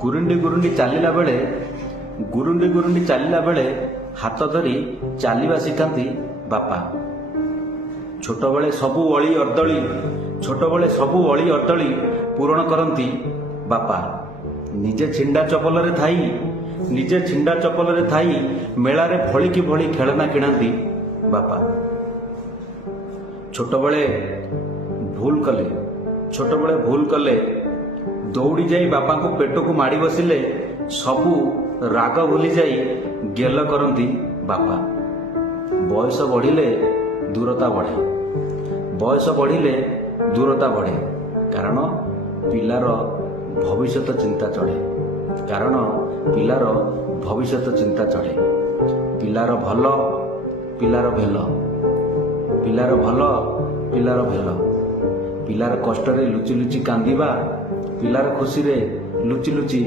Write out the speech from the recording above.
ଗୁରୁଣ୍ଡି ଚାଲିଲା ବେଳେ ହାତ ଧରି ଚାଲିବା ଶିଖାନ୍ତି ବାପା। ଛୋଟବେଳେ ସବୁ ଅଳି ଅର୍ଦଳି ପୂରଣ କରନ୍ତି ବାପା। ନିଜେ ଛିଣ୍ଡା ଚପଲରେ ଥାଇ ମେଳାରେ ଭଳିକି ଭଳି ଖେଳନା କିଣନ୍ତି ବାପା। ଛୋଟବେଳେ ଭୁଲ କଲେ ଦୌଡ଼ି ଯାଇ ବାପାଙ୍କୁ ପେଟକୁ ମାଡ଼ି ବସିଲେ ସବୁ ରାଗ ଭୁଲି ଯାଇ ଗେଲ କରନ୍ତି ବାପା। ବୟସ ବଢ଼ିଲେ ଦୂରତା ବଢ଼େ କାରଣ ପିଲାର ଭବିଷ୍ୟତ ଚିନ୍ତା ଚଢ଼େ। ପିଲାର ଭଲ ପିଲାର ଭେଲ, ପିଲାର କଷ୍ଟରେ ଲୁଚି ଲୁଚି କାନ୍ଦିବା, ପିଲାର ଖୁସିରେ ଲୁଚି ଲୁଚି